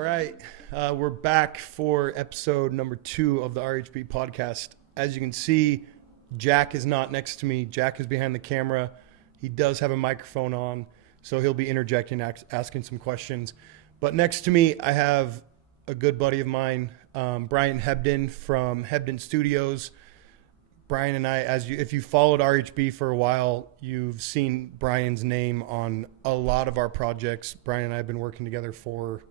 All right. We're back for episode number 2 of the RHB podcast. As you can see, Jack is not next to me. Jack is behind the camera. He does have a microphone on, so he'll be interjecting, asking some questions. But next to me, I have a good buddy of mine, Brian Hebdon from Hebdon Studios. Brian and I, if you followed RHB for a while, you've seen Brian's name on a lot of our projects. Brian and I have been working together for,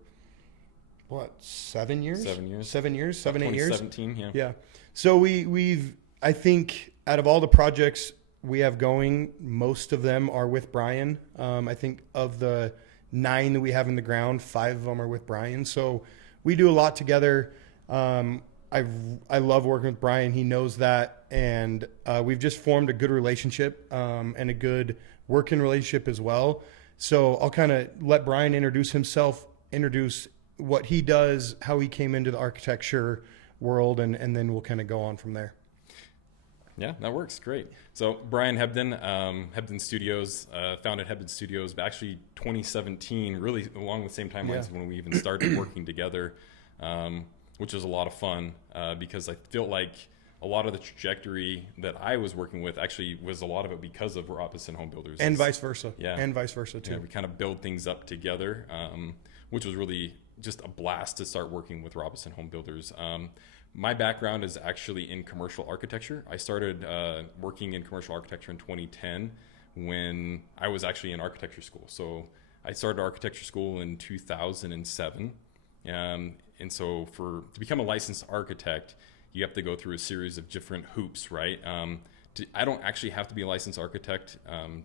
7 years? 7 years. 7 years, 7, 8 years? 2017, yeah. Yeah. So we've, I think, out of all the projects we have going, most of them are with Brian. I think of the 9 that we have in the ground, 5 of them are with Brian. So we do a lot together. I love working with Brian. He knows that. And we've just formed a good relationship and a good working relationship as well. So I'll kind of let Brian introduce himself, introduce what he does, how he came into the architecture world, and then we'll kind of go on from there. Yeah, that works. Great. So Brian Hebdon, Hebdon Studios, founded Hebdon Studios actually 2017, really along the same timelines when we even started working together, which was a lot of fun because I feel like a lot of the trajectory that I was working with actually was a lot of it because of Robinson Home Builders. And vice versa. Yeah. And vice versa too. Yeah, we kind of build things up together, which was really just a blast to start working with Robinson Home Builders. My background is actually in commercial architecture. I started working in commercial architecture in 2010 when I was actually in architecture school. So I started architecture school in 2007. And so to become a licensed architect, you have to go through a series of different hoops, right? I don't actually have to be a licensed architect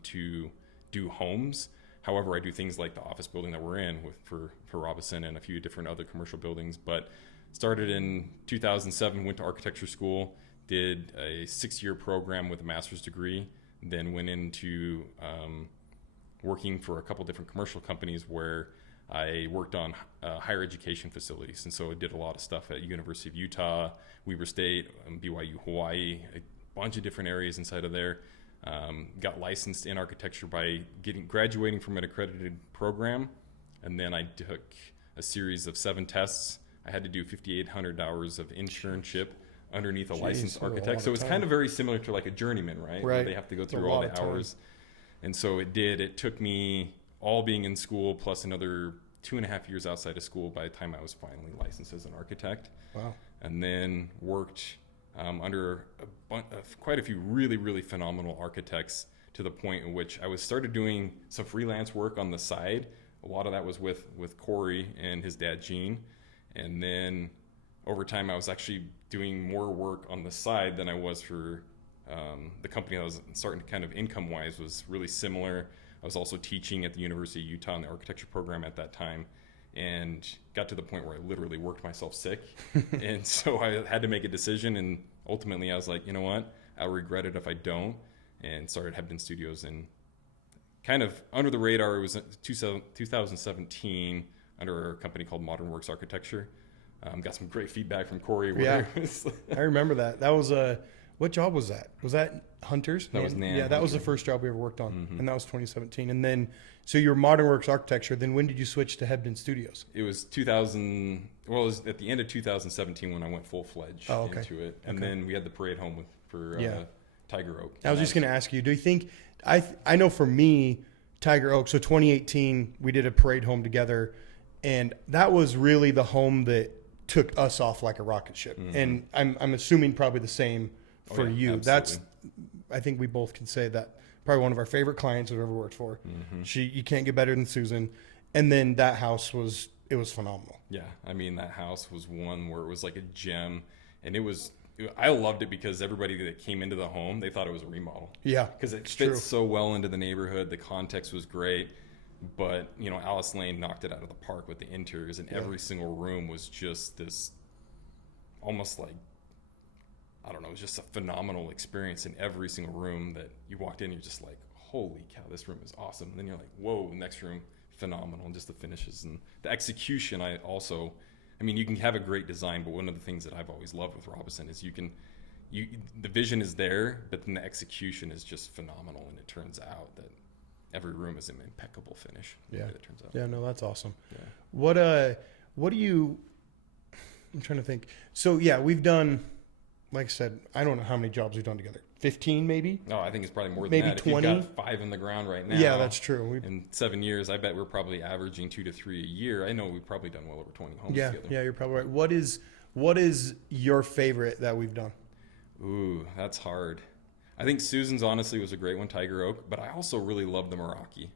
to do homes. However, I do things like the office building that we're in for Robinson and a few different other commercial buildings. But started in 2007, went to architecture school, did a 6-year program with a master's degree, then went into working for a couple different commercial companies where I worked on higher education facilities. And so I did a lot of stuff at University of Utah, Weber State, BYU Hawaii, a bunch of different areas inside of there. Got licensed in architecture by graduating from an accredited program. And then I took a series of 7 tests. I had to do 5,800 hours of internship underneath a licensed architect. So it's kind of very similar to like a journeyman, right? Where they have to go through all the hours. And so it took me all being in school plus another 2.5 years outside of school by the time I was finally licensed as an architect. Wow. And then worked under quite a few really, really phenomenal architects to the point in which I started doing some freelance work on the side. A lot of that was with Kory and his dad, Gene. And then over time, I was actually doing more work on the side than I was for the company I was starting to kind of income-wise was really similar. I was also teaching at the University of Utah in the architecture program at that time and got to the point where I literally worked myself sick. And so I had to make a decision. And ultimately, I was like, you know what? I'll regret it if I don't. And started Hebdon Studios. And kind of under the radar, it was 2017 under a company called Modern Works Architecture. Got some great feedback from Kory. Yeah, I remember that. That was what job was that? Was that Hunters? That was Nan. Yeah, that was the first job we ever worked on, and that was 2017. And then, so you were Modern Works Architecture. Then when did you switch to Hebdon Studios? It was 2000. Well, it was at the end of 2017 when I went full-fledged into it. And then we had the parade home for Tiger Oak. I was just going to ask you, do you think, I know for me, Tiger Oak, so 2018, we did a parade home together, and that was really the home that took us off like a rocket ship. And I'm assuming probably the same for you. Absolutely. That's, I think we both can say that probably one of our favorite clients we've ever worked for. You can't get better than Susan. And then that house was phenomenal. Yeah. I mean, that house was one where it was like a gem, and I loved it because everybody that came into the home, they thought it was a remodel. Yeah. Because it fits so well into the neighborhood. The context was great. But, Alice Lane knocked it out of the park with the interiors, and every single room was just this almost like, I don't know, it was just a phenomenal experience in every single room that you walked in. You're just like, holy cow, this room is awesome. And then you're like, whoa, next room, phenomenal. And just the finishes and the execution. You can have a great design, but one of the things that I've always loved with Robinson is the vision is there, but then the execution is just phenomenal. And it turns out that every room is an impeccable finish. Yeah, it turns out. Yeah, no, that's awesome. Yeah. What do you? I'm trying to think. So yeah, we've done, like I said, I don't know how many jobs we've done together. 15 maybe. No, I think it's probably more than Maybe that. 20? If you've got 5 in the ground right now. Yeah, that's true. In 7 years, I bet we're probably averaging 2 to 3 a year. I know we've probably done well over 20 homes Yeah, together. yeah, you're probably right. What is your favorite that we've done? Ooh, that's hard. I think Susan's honestly was a great one, Tiger Oak, but I also really love the Meraki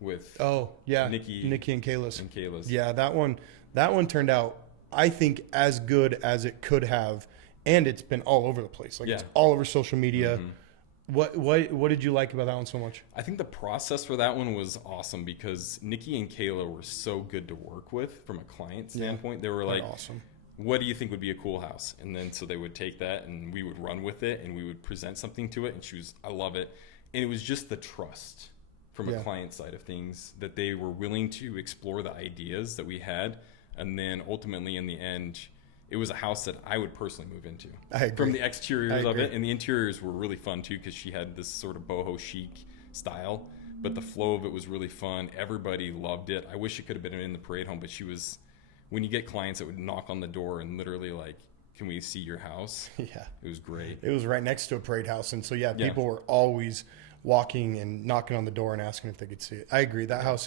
with Nikki and Kayla's. Yeah, that one turned out, I think, as good as it could have, and it's been all over the place. Like it's all over social media. Mm-hmm. What did you like about that one so much? I think the process for that one was awesome because Nikki and Kayla were so good to work with from a client standpoint. They were like, awesome. What do you think would be a cool house? And then so they would take that and we would run with it and we would present something to it. And she was, I love it. And it was just the trust from a client side of things that they were willing to explore the ideas that we had. And then ultimately in the end, it was a house that I would personally move into. I agree. From the exteriors of it. And the interiors were really fun too because she had this sort of boho chic style. But the flow of it was really fun. Everybody loved it. I wish it could have been in the parade home, but she was... When you get clients that would knock on the door and literally like, can we see your house? Yeah. It was great. It was right next to a parade house. And so, people were always walking and knocking on the door and asking if they could see it. I agree. That house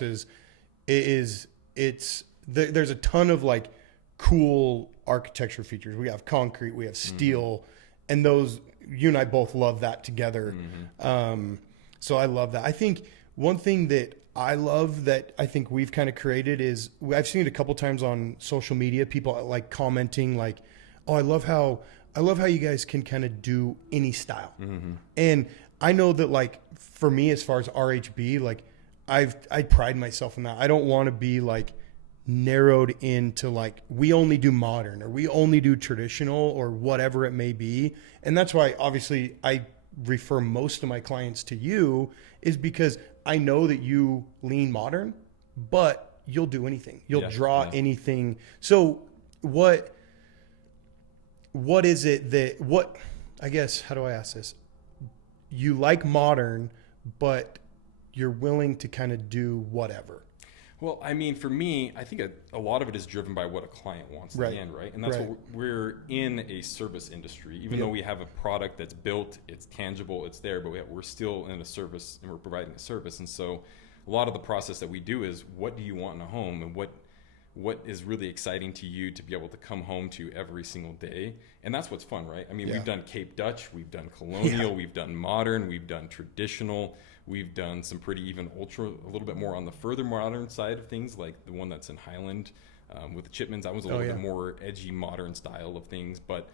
there's a ton of like cool architecture features. We have concrete, we have steel, and those, you and I both love that together. So I love that. I think one thing that I love that I think we've kind of created is I've seen it a couple times on social media, people like commenting like, oh, I love how you guys can kind of do any style. And I know that like for me, as far as RHB, like I pride myself in that. I don't want to be like narrowed into like, we only do modern or we only do traditional or whatever it may be. And that's why obviously I refer most of my clients to you, is because I know that you lean modern, but you'll do anything. You'll draw anything. So what is it that, I guess, how do I ask this? You like modern, but you're willing to kind of do whatever. Well, I mean, for me, I think a lot of it is driven by what a client wants in the end, right? And that's what we're in a service industry. Even though we have a product that's built, it's tangible, it's there, but we're still in a service and we're providing a service. And so a lot of the process that we do is, what do you want in a home, and what is really exciting to you to be able to come home to every single day? And that's what's fun, right? I mean, we've done Cape Dutch, we've done colonial, we've done modern, we've done traditional. We've done some pretty even ultra, a little bit more on the further modern side of things, like the one that's in Highland with the Chipmans. That was a little bit more edgy, modern style of things. But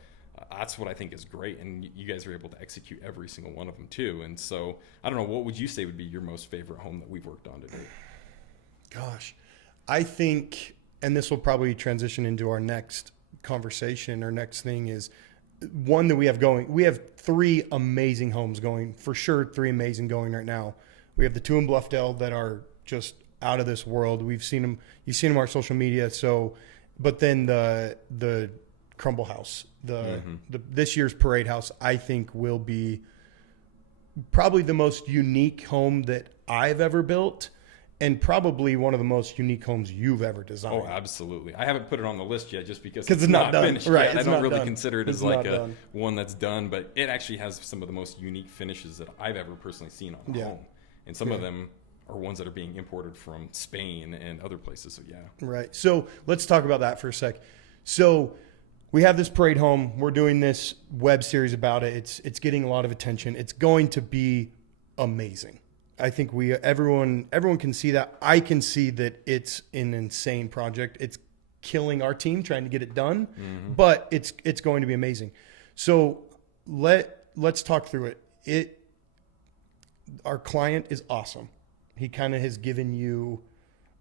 that's what I think is great. And you guys are able to execute every single one of them too. And so, I don't know, what would you say would be your most favorite home that we've worked on today? Gosh, I think, and this will probably transition into our next conversation, our next thing is, one that we have going, we have 3 amazing homes going, for sure 3 amazing going right now. We have the 2 in Bluffdale that are just out of this world. We've seen them, you've seen them on our social media. So, but then the Crumble House, the this year's Parade House, I think will be probably the most unique home that I've ever built. And probably one of the most unique homes you've ever designed. Oh, absolutely. I haven't put it on the list yet just because it's not done. Finished right, yet. I don't really done. consider it it's as like done. one that's done, but it actually has some of the most unique finishes that I've ever personally seen on a home. And some of them are ones that are being imported from Spain and other places. So, Right. So let's talk about that for a sec. So we have this parade home. We're doing this web series about it. It's getting a lot of attention. It's going to be amazing. I think everyone can see that. I can see that it's an insane project. It's killing our team trying to get it done, but it's going to be amazing. So let's talk through it. Our client is awesome. He kind of has given you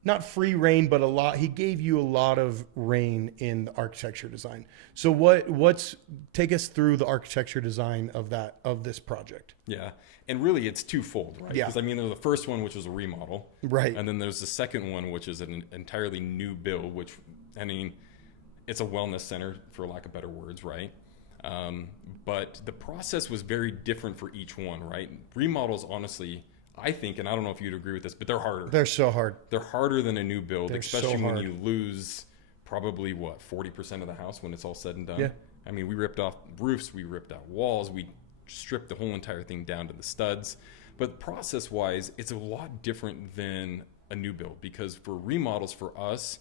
not free reign, but he gave you a lot of reign in the architecture design. So take us through the architecture design of this project. Yeah. And really it's twofold, right? Yeah. Because I mean, there's the first one, which was a remodel. Right. And then there's the second one, which is an entirely new build, which, I mean, it's a wellness center, for lack of better words, right? But the process was very different for each one, right? Remodels, honestly, I think, and I don't know if you'd agree with this, but they're harder. They're so hard. They're harder than a new build, especially so when hard. you lose probably 40% of the house when it's all said and done. Yeah. I mean, we ripped off roofs, we ripped out walls, we stripped the whole entire thing down to the studs. But process wise, it's a lot different than a new build, because for remodels for us,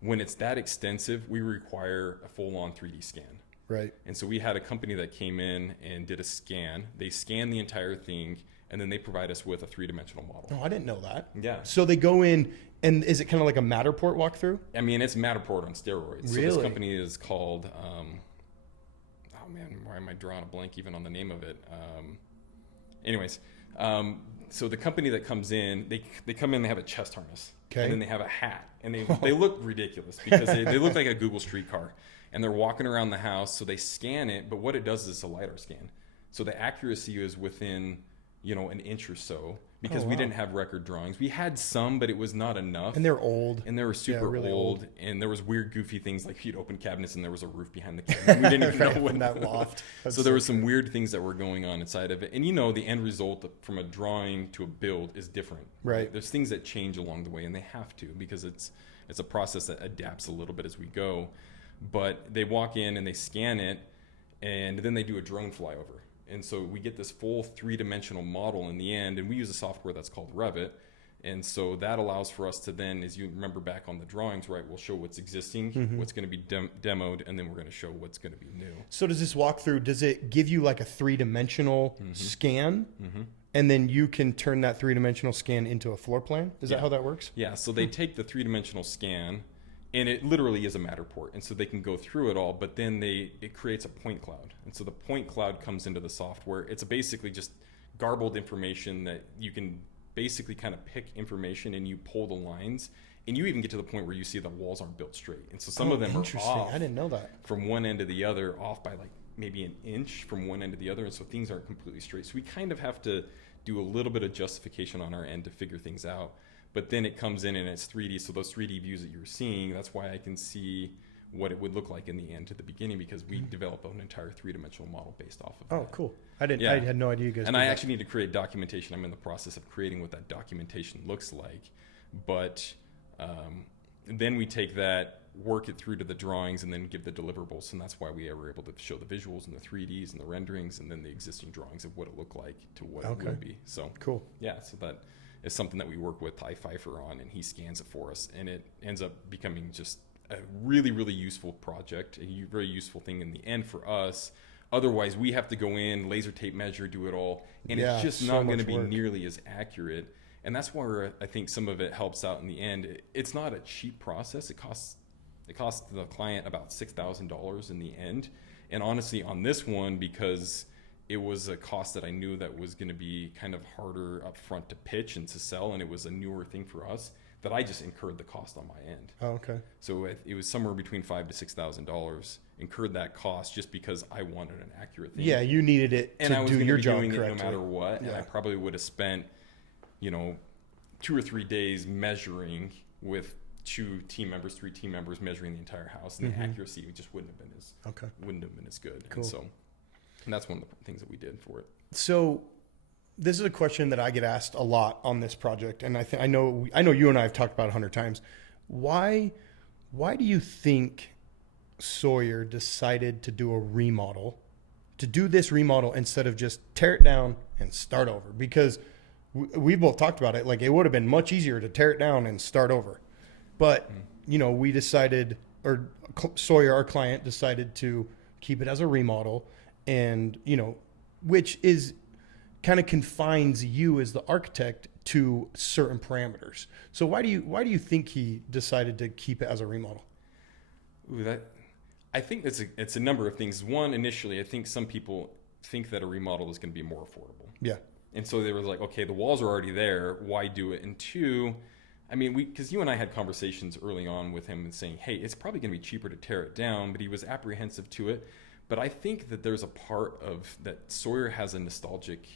when it's that extensive, we require a full on 3D scan. Right. And so we had a company that came in and did a scan. They scanned the entire thing, and then they provide us with a 3-dimensional model. Oh, I didn't know that. Yeah. So they go in, and is it kind of like a Matterport walkthrough? I mean, it's Matterport on steroids. Really? So this company is called, oh man, why am I drawing a blank even on the name of it? So the company that comes in, they come in, they have a chest harness. Okay. And then they have a hat. And they look ridiculous because they look like a Google streetcar. And they're walking around the house, so they scan it, but what it does is it's a LiDAR scan. So the accuracy is within, an inch or so, because we didn't have record drawings. We had some, but it was not enough. And they're old. And they were super really old. And there was weird, goofy things like you'd open cabinets and there was a roof behind the cabinet. We didn't even know what in that loft. So there were some weird things that were going on inside of it. And the end result from a drawing to a build is different. Right. There's things that change along the way, and they have to, because it's a process that adapts a little bit as we go. But they walk in and they scan it, and then they do a drone flyover. And so we get this full 3-dimensional model in the end, and we use a software that's called Revit. And so that allows for us to then, as you remember back on the drawings, right, we'll show what's existing, what's going to be demoed, and then we're going to show what's going to be new. So does this walkthrough, does it give you like a 3-dimensional scan? And then you can turn that 3-dimensional scan into a floor plan? Is that how that works? Yeah, so they take the 3-dimensional scan, and it literally is a Matterport, and so they can go through it all, but then it creates a point cloud. And so the point cloud comes into the software. It's basically just garbled information that you can basically kind of pick information, and you pull the lines, and you even get to the point where you see the walls aren't built straight. And so some of them are off. I didn't know that. From one end to the other, off by like maybe an inch from one end to the other, and so things aren't completely straight. So we kind of have to do a little bit of justification on our end to figure things out. But then it comes in and it's 3D. So those 3D views that you're seeing, that's why I can see what it would look like in the end to the beginning, because we developed an entire 3-dimensional model based off of that. Oh, cool. I had no idea you guys And did I that. actually need to create documentation. I'm in the process of creating what that documentation looks like. But then we take that, work it through to the drawings, and then give the deliverables. And that's why we were able to show the visuals and the 3Ds and the renderings, and then the existing drawings of what it looked like to what it would be. So cool. Yeah, so that is something that we work with Ty Pfeiffer on, and he scans it for us, and it ends up becoming just a really, really useful project, a very useful thing in the end for us. Otherwise, we have to go in, laser tape measure, do it all, and it's just not going to be nearly as accurate. And that's where I think some of it helps out in the end. It's not a cheap process. It costs the client about $6,000 in the end. And honestly, on this one, because it was a cost that I knew that was going to be kind of harder up front to pitch and to sell, and it was a newer thing for us, that I just incurred the cost on my end. Oh, okay. So it was somewhere between $5,000 to $6,000. Incurred that cost just because I wanted an accurate thing. Yeah, you needed it and to I was do gonna your be job doing correctly. it no matter what. Yeah. And I probably would have spent, 2 or 3 days measuring with 2 team members, 3 team members measuring the entire house, and the accuracy just wouldn't have been as good. Cool. And that's one of the things that we did for it. So this is a question that I get asked a lot on this project, and I know you and I have talked about 100 times. Why do you think Sawyer decided to do this remodel instead of just tear it down and start over? Because we both talked about it. Like, it would have been much easier to tear it down and start over. But, we decided, or Sawyer, our client, decided to keep it as a remodel, and, which is kind of confines you as the architect to certain parameters. So why do you think he decided to keep it as a remodel? I think it's a number of things. One, initially, I think some people think that a remodel is going to be more affordable. Yeah. And so they were like, okay, the walls are already there. Why do it? And 2, because you and I had conversations early on with him and saying, hey, it's probably going to be cheaper to tear it down, but he was apprehensive to it. But I think that there's a part of that Sawyer has a nostalgic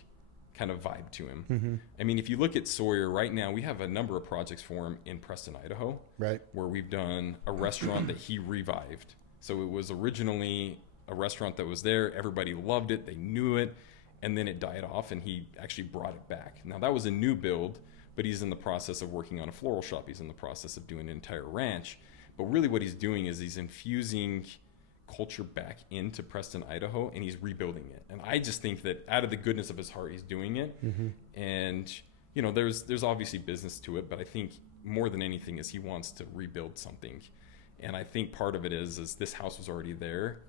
kind of vibe to him. If you look at Sawyer right now, we have a number of projects for him in Preston, Idaho, right, where we've done a restaurant that he revived. So it was originally a restaurant that was there. Everybody loved it. They knew it. And then it died off, and he actually brought it back. Now, that was a new build, but he's in the process of working on a floral shop. He's in the process of doing an entire ranch. But really what he's doing is he's infusing culture back into Preston, Idaho, and he's rebuilding it. And I just think that out of the goodness of his heart, he's doing it. And, you know, there's obviously business to it, but I think more than anything is he wants to rebuild something. And I think part of it is this house was already there.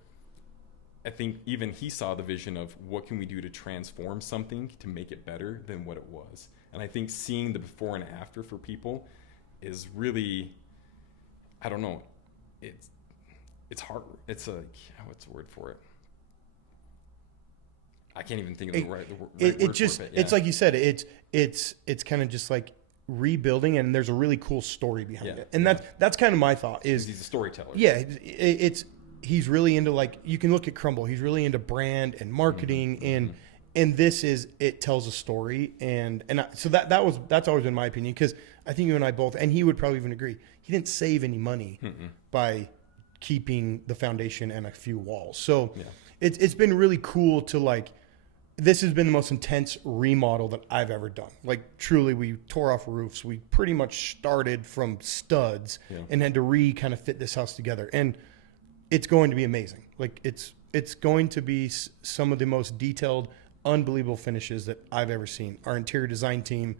I think even he saw the vision of what can we do to transform something to make it better than what it was. And I think seeing the before and after for people is really, I don't know, it's hard. It's what's the word for it? I can't even think of the right word for it. It's like you said, it's kind of just like rebuilding, and there's a really cool story behind it. And that's kind of my thought is he's a storyteller. Yeah, he's really into, like, you can look at Crumble. He's really into brand and marketing, and this is, it tells a story, so that's always been my opinion, because I think you and I both, and he would probably even agree, he didn't save any money by keeping the foundation and a few walls. So it's been really cool to, like, this has been the most intense remodel that I've ever done. Like, truly, we tore off roofs. We pretty much started from studs and had to kind of fit this house together. And it's going to be amazing. Like, it's going to be some of the most detailed, unbelievable finishes that I've ever seen. Our interior design team,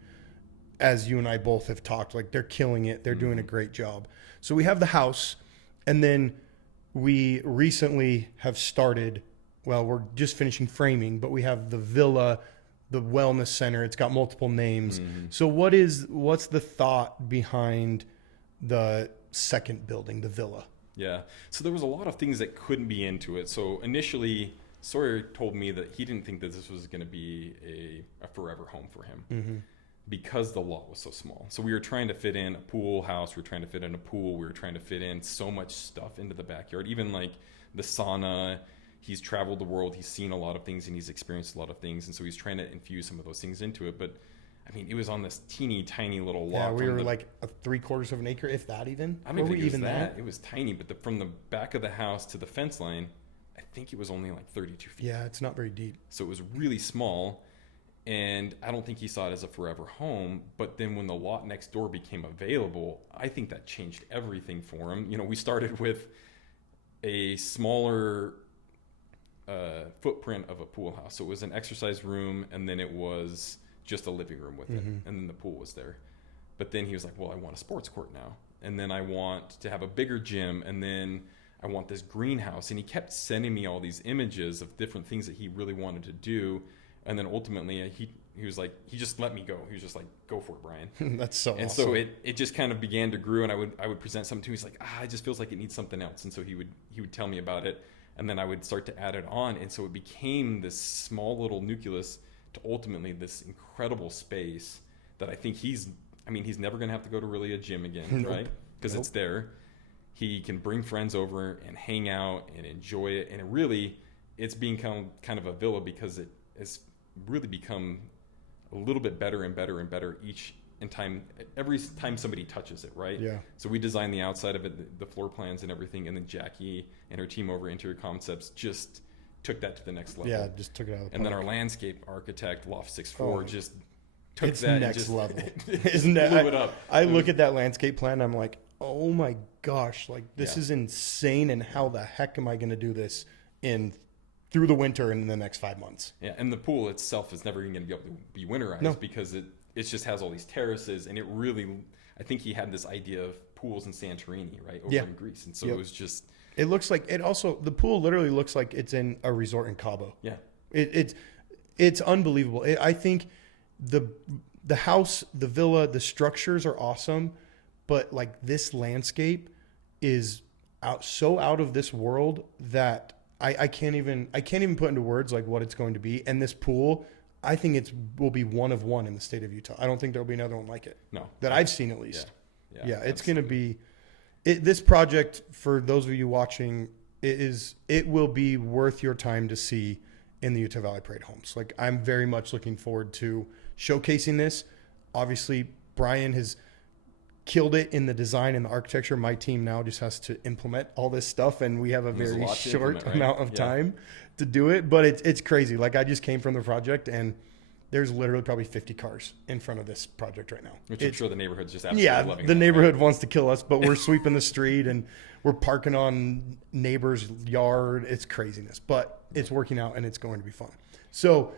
as you and I both have talked, like, they're killing it. They're doing a great job. So we have the house, and then we recently have started, well, we're just finishing framing, but we have the villa, the wellness center. It's got multiple names. So what's the thought behind the second building, the villa? Yeah. So there was a lot of things that couldn't be into it. So initially, Sawyer told me that he didn't think that this was going to be a forever home for him because the lot was so small. So we were trying to fit in a pool house. We were trying to fit in a pool. We were trying to fit in so much stuff into the backyard, even like the sauna. He's traveled the world. He's seen a lot of things, and he's experienced a lot of things. And so he's trying to infuse some of those things into it. But I mean, it was on this teeny tiny little lot. Yeah, we were like 3/4 of an acre, if that even. I don't think it was that. It was tiny, but from the back of the house to the fence line, I think it was only like 32 feet. Yeah, it's not very deep. So it was really small, and I don't think he saw it as a forever home. But then when the lot next door became available, I think that changed everything for him. You know, we started with a smaller footprint of a pool house. So it was an exercise room, and then it was just a living room with it, and then the pool was there. But then he was like, well, I want a sports court now, and then I want to have a bigger gym, and then I want this greenhouse. And he kept sending me all these images of different things that he really wanted to do, and then ultimately he was like, he just let me go. He was just like, go for it, Brian. That's so and awesome. So it just kind of began to grow, and I would present something to him. He's like, it just feels like it needs something else. And so he would tell me about it, and then I would start to add it on, and so it became this small little nucleus to ultimately this incredible space that I think he's never going to have to go to really a gym again, right? Because it's there. He can bring friends over and hang out and enjoy it. And it's become kind of a villa because it has really become a little bit better and better and better every time somebody touches it, right? Yeah. So we designed the outside of it, the floor plans and everything, and then Jackie and her team over Interior Concepts just took that to the next level. Yeah, just took it out of the park. And then our landscape architect, Loft 64, just took it's that next and just level. Isn't that? blew it up. I look at that landscape plan, and I'm like, oh my gosh, like this is insane. And how the heck am I going to do this through the winter and in the next 5 months? Yeah, and the pool itself is never even going to be able to be winterized because it just has all these terraces, and I think he had this idea of pools in Santorini, right, over in Greece, and so it was just. It looks like the pool literally looks like it's in a resort in Cabo. Yeah, it's unbelievable. I think the house, the villa, the structures are awesome, but like this landscape is so out of this world that I can't even put into words like what it's going to be. And this pool, I think will be one of one in the state of Utah. I don't think there'll be another one like it. No, that I've seen at least. Yeah, it's going to be. This project, for those of you watching, it will be worth your time to see in the Utah Valley Parade Homes. Like, I'm very much looking forward to showcasing this. Obviously, Brian has killed it in the design and the architecture. My team now just has to implement all this stuff, and we have a very short amount of time to do it. But it's crazy. Like, I just came from the project, and there's literally probably 50 cars in front of this project right now. Which I'm sure the neighborhood's just absolutely loving. The neighborhood wants to kill us, but we're sweeping the street and we're parking on neighbors' yard. It's craziness, but it's working out and it's going to be fun. So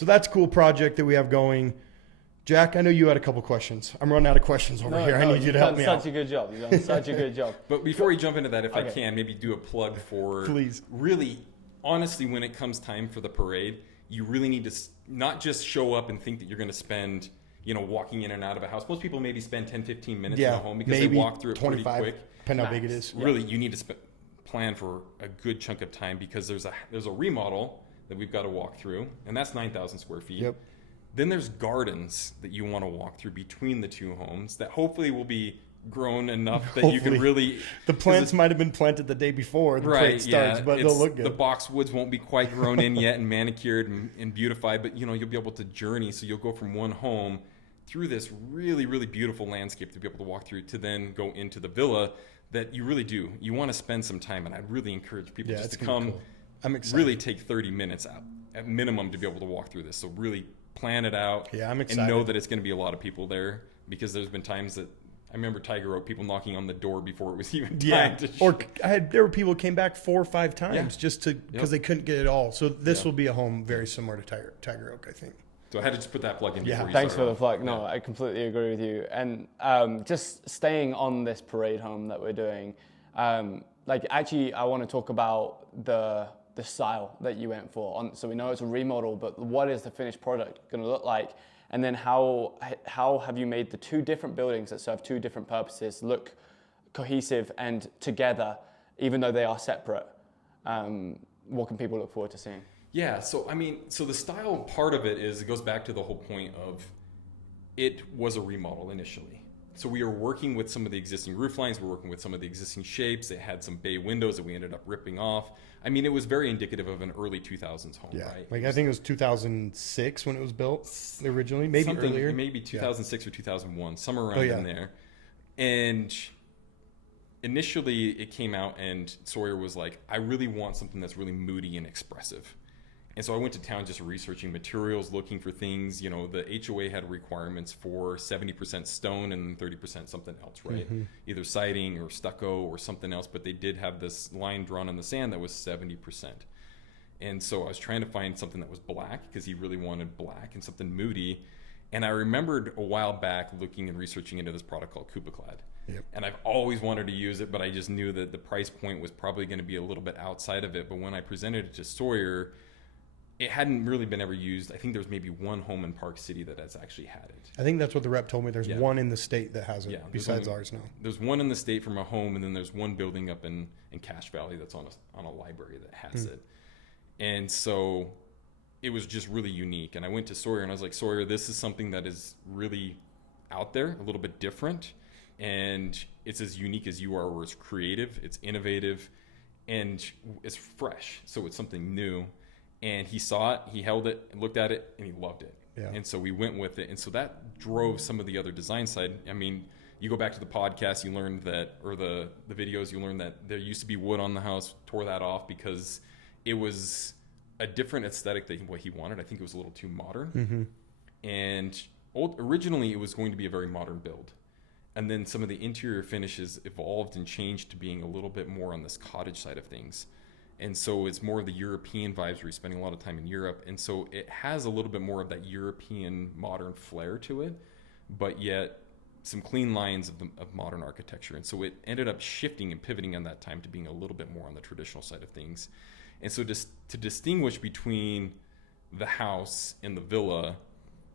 that's a cool project that we have going. Jack, I know you had a couple questions. I'm running out of questions over here. I need you to help me out. You've done such a good job. You've done such a good job. But before we jump into that, if I can, maybe do a plug for Please. Really, honestly, when it comes time for the parade, you really need to not just show up and think that you're going to spend, walking in and out of a house. Most people maybe spend 10, 15 minutes in a home because they walk through it pretty quick. Depending how big it is. Really, you need to plan for a good chunk of time because there's a remodel that we've got to walk through, and that's 9,000 square feet. Yep. Then there's gardens that you want to walk through between the two homes that hopefully will be grown enough that you can really... The plants might have been planted the day before the parade starts, but they'll look good. The boxwoods won't be quite grown in yet and manicured and beautified, but you'll be able to journey. So you'll go from one home through this really, really beautiful landscape to be able to walk through to then go into the villa that you really do. You want to spend some time, and I'd really encourage people just to come. Cool. I'm excited. Really take 30 minutes out at minimum to be able to walk through this. So really plan it out. Yeah, I'm excited. And know that it's going to be a lot of people there because there's been times that I remember Tiger Oak people knocking on the door before it was even time to or there were people who came back 4 or 5 times just to because they couldn't get it all. So this will be a home very similar to Tiger Oak, I think. So I had to just put that plug in. Yeah, thanks for the plug. No, I completely agree with you. And just staying on this parade home that we're doing, actually, I want to talk about the style that you went for. So we know it's a remodel, but what is the finished product going to look like? And then how have you made the 2 different buildings that serve 2 different purposes look cohesive and together, even though they are separate? What can people look forward to seeing? Yeah, so the style part of it goes back to the whole point of it was a remodel initially. So we were working with some of the existing roof lines, we're working with some of the existing shapes. It had some bay windows that we ended up ripping off. It was very indicative of an early 2000s home, right? I think it was 2006 when it was built originally, maybe earlier. Maybe 2006 or 2001, somewhere around in there. And initially it came out and Sawyer was like, I really want something that's really moody and expressive. And so I went to town just researching materials, looking for things. The HOA had requirements for 70% stone and 30% something else, right? Mm-hmm. Either siding or stucco or something else. But they did have this line drawn in the sand that was 70%. And so I was trying to find something that was black because he really wanted black and something moody. And I remembered a while back looking and researching into this product called Kupaclad. Yep. And I've always wanted to use it, but I just knew that the price point was probably going to be a little bit outside of it. But when I presented it to Sawyer, it hadn't really been ever used. I think there's maybe one home in Park City that has actually had it. I think that's what the rep told me. There's one in the state that has it besides ours now. There's one in the state from a home, and then there's one building up in Cache Valley that's on a library that has it. And so it was just really unique. And I went to Sawyer and I was like, Sawyer, this is something that is really out there, a little bit different. And it's as unique as you are, where it's creative, it's innovative, and it's fresh. So it's something new. And he saw it, he held it, looked at it, and he loved it. Yeah. And so we went with it. And so that drove some of the other design side. You go back to the podcast, you learned that, or the videos, you learned that there used to be wood on the house, tore that off because it was a different aesthetic than what he wanted. I think it was a little too modern. Mm-hmm. And originally it was going to be a very modern build. And then some of the interior finishes evolved and changed to being a little bit more on this cottage side of things. And so it's more of the European vibes where you're spending a lot of time in Europe. And so it has a little bit more of that European modern flair to it, but yet some clean lines of modern architecture. And so it ended up shifting and pivoting on that time to being a little bit more on the traditional side of things. And so just to distinguish between the house and the villa,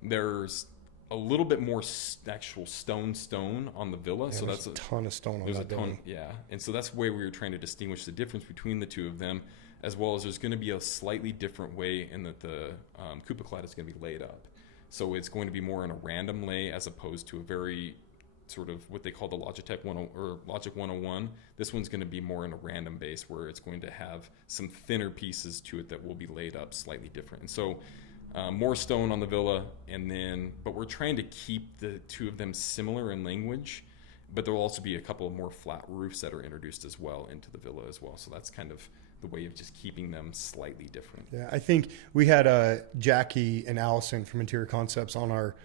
there's a little bit more actual stone on the villa. Yeah, so that's a ton of stone on that building. Yeah. And so that's where we were trying to distinguish the difference between the two of them, as well as there's going to be a slightly different way in that the Kupaclad is going to be laid up. So it's going to be more in a random lay as opposed to a very sort of what they call the Logic 101. This one's going to be more in a random base where it's going to have some thinner pieces to it that will be laid up slightly different. And so more stone on the villa, but we're trying to keep the two of them similar in language, but there will also be a couple of more flat roofs that are introduced as well into the villa as well. So that's kind of the way of just keeping them slightly different. Yeah, I think we had Jackie and Allison from Interior Concepts on our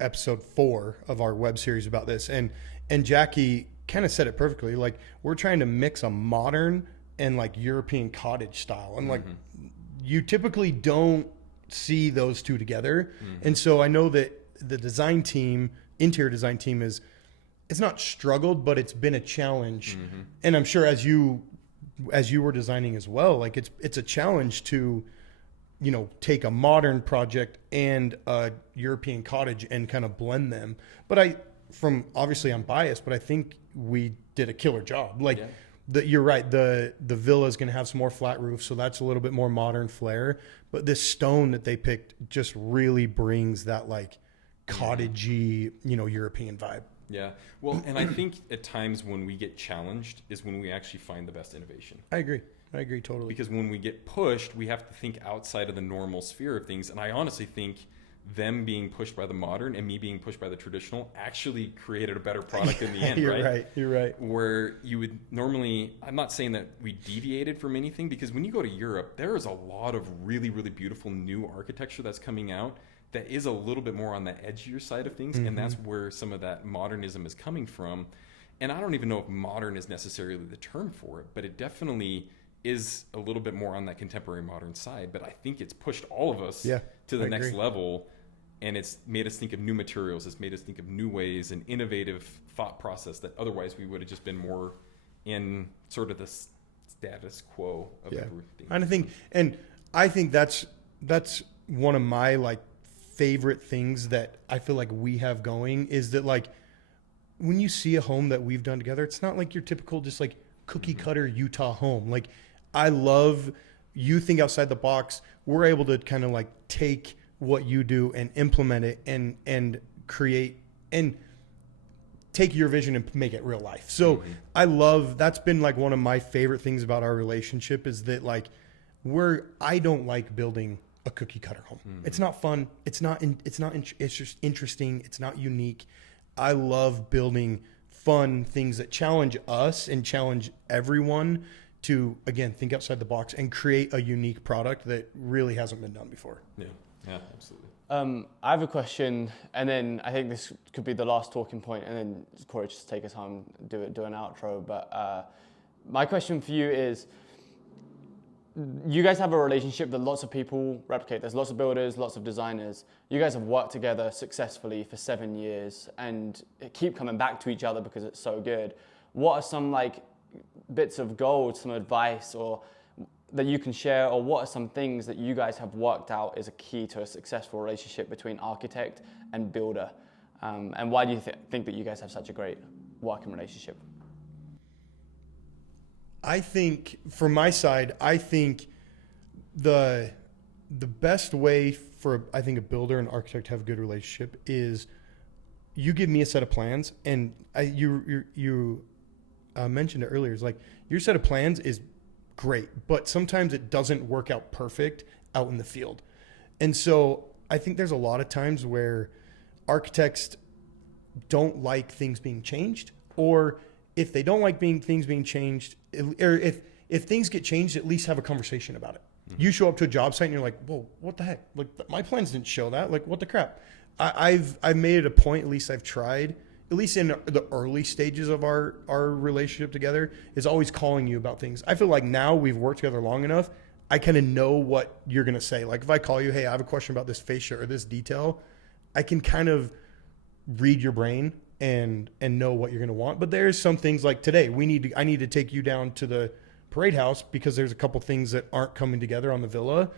episode 4 of our web series about this, and Jackie kind of said it perfectly. Like, we're trying to mix a modern and like European cottage style, and like you typically don't see those two together. And so I know that the design team, interior design team, it's not struggled, but it's been a challenge. And I'm sure as you were designing as well, like it's a challenge to, you know, take a modern project and a European cottage and kind of blend them. But obviously I'm biased, but I think we did a killer job. Like, you're right. The villa is going to have some more flat roofs, so that's a little bit more modern flair. But this stone that they picked just really brings that like cottagey, you know, European vibe. Yeah. Well, and I think at times when we get challenged is when we actually find the best innovation. I agree totally. Because when we get pushed, we have to think outside of the normal sphere of things. And I honestly think them being pushed by the modern and me being pushed by the traditional actually created a better product in the end, right? You're right. Where you would normally, I'm not saying that we deviated from anything, because when you go to Europe, there is a lot of really, really beautiful new architecture that's coming out that is a little bit more on the edgier side of things. And that's where some of that modernism is coming from. And I don't even know if modern is necessarily the term for it, but it definitely is a little bit more on that contemporary modern side. But I think it's pushed all of us to the next level. And it's made us think of new materials. It's made us think of new ways and innovative thought process that otherwise we would have just been more in sort of the status quo of everything. And I think that's one of my like favorite things that I feel like we have going is that, like, when you see a home that we've done together, it's not like your typical just like cookie cutter Utah home. Like, I love you think outside the box. We're able to kind of like take what you do and implement it and create and take your vision and make it real life. So I love, that's been like one of my favorite things about our relationship is that, like, I don't like building a cookie cutter home. It's not fun. It's just interesting. It's not unique. I love building fun things that challenge us and challenge everyone to, again, think outside the box and create a unique product that really hasn't been done before. Yeah, absolutely. I have a question, and then I think this could be the last talking point, and then Kory, just take us home, do an outro. But my question for you is, you guys have a relationship that lots of people replicate. There's lots of builders, lots of designers. You guys have worked together successfully for 7 years and keep coming back to each other because it's so good. What are some like bits of gold, some advice or that you can share, or what are some things that you guys have worked out as a key to a successful relationship between architect and builder? And why do you think that you guys have such a great working relationship? I think, from my side, I think the best way for, I think, a builder and architect to have a good relationship is you give me a set of plans, and you mentioned it earlier. It's like, your set of plans is great, but sometimes it doesn't work out perfect out in the field. And so I think there's a lot of times where architects don't like things being changed, or if they don't like things being changed, or if things get changed, at least have a conversation about it. You show up to a job site and you're like, whoa, what the heck? Like, my plans didn't show that. Like, what the crap? I've made it a point, at least I've tried, at least in the early stages of our relationship together, is always calling you about things. I feel like now we've worked together long enough, I kind of know what you're going to say. Like, if I call you, hey, I have a question about this fascia or this detail, I can kind of read your brain and know what you're going to want. But there's some things like today, I need to take you down to the parade house because there's a couple things that aren't coming together on the villa.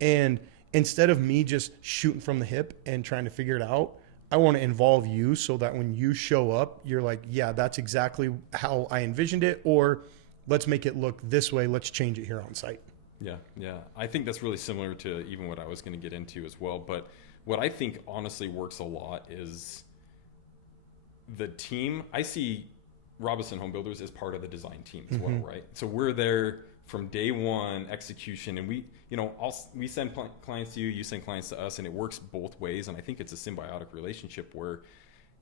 And instead of me just shooting from the hip and trying to figure it out, I want to involve you so that when you show up, you're like, yeah, that's exactly how I envisioned it, or let's make it look this way. Let's change it here on site. Yeah. I think that's really similar to even what I was going to get into as well. But what I think honestly works a lot is the team. I see Robinson Home Builders as part of the design team as well, right? So we're there from day one, execution, and we send clients to you, you send clients to us, and it works both ways. And I think it's a symbiotic relationship where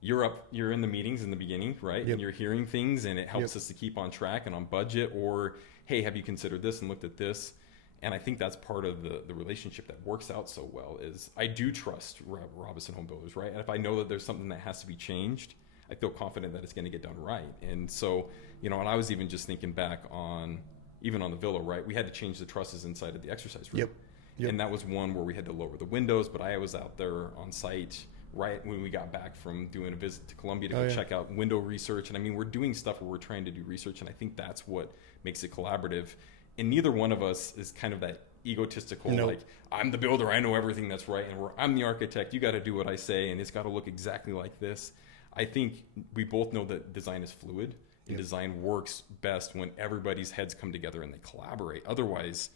you're in the meetings in the beginning, right? Yep. And you're hearing things, and it helps Yep. us to keep on track and on budget. Or, hey, have you considered this and looked at this? And I think that's part of the relationship that works out so well. Is I do trust Robinson Home Builders, right? And if I know that there's something that has to be changed, I feel confident that it's going to get done right. And so, and I was even just thinking back on even on the villa, right? We had to change the trusses inside of the exercise room. Yep. Yep. And that was one where we had to lower the windows, but I was out there on site right when we got back from doing a visit to Columbia to go check out window research. And I mean, we're doing stuff where we're trying to do research, and I think that's what makes it collaborative. And neither one of us is kind of that egotistical, like, I'm the builder, I know everything that's right, and I'm the architect, you got to do what I say, and it's got to look exactly like this. I think we both know that design is fluid, and design works best when everybody's heads come together and they collaborate. Otherwise,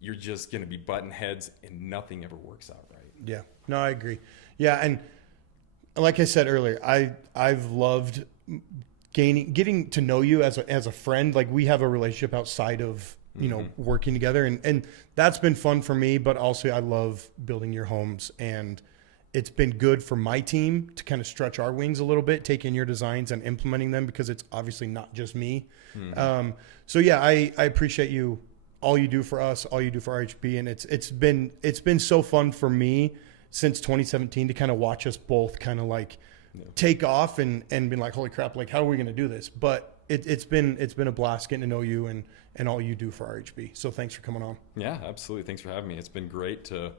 you're just going to be button heads and nothing ever works out right. Yeah, no, I agree. Yeah, and like I said earlier, I've loved getting to know you as a friend. Like, we have a relationship outside of working together, and that's been fun for me. But also, I love building your homes, and it's been good for my team to kind of stretch our wings a little bit, taking your designs and implementing them, because it's obviously not just me. So yeah, I appreciate you. All you do for us, all you do for RHB, and it's been so fun for me since 2017 to kind of watch us both kind of like take off and be like, holy crap, like, how are we going to do this? But it's been a blast getting to know you and all you do for RHB. So thanks for coming on. Yeah, absolutely. Thanks for having me. It's been great to,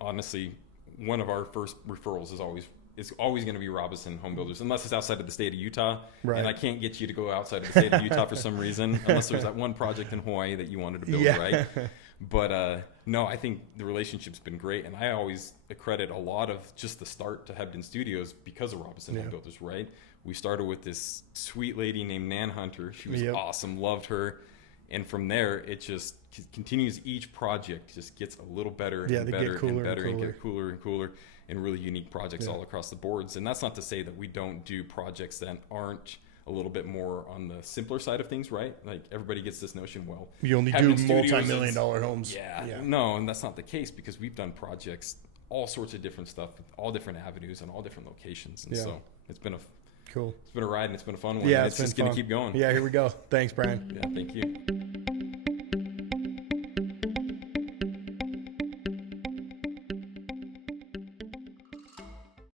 honestly, one of our first referrals is always going to be Robinson Home Builders, unless it's outside of the state of Utah. Right. And I can't get you to go outside of the state of Utah for some reason, unless there's that one project in Hawaii that you wanted to build, right? But no, I think the relationship's been great. And I always credit a lot of just the start to Hebdon Studios because of Robinson Home Builders, right? We started with this sweet lady named Nan Hunter. She was awesome, loved her. And from there, it just continues. Each project just gets a little better and better and better and get cooler and cooler, and really unique projects all across the boards. And that's not to say that we don't do projects that aren't a little bit more on the simpler side of things, right? Like, everybody gets this notion, well, you only do multi-million-dollar homes. Yeah. No, and that's not the case, because we've done projects, all sorts of different stuff, all different avenues and all different locations. And so it's been a ride, and it's been a fun one. Yeah, it's just going to keep going. Yeah, here we go. Thanks, Brian. Yeah, thank you.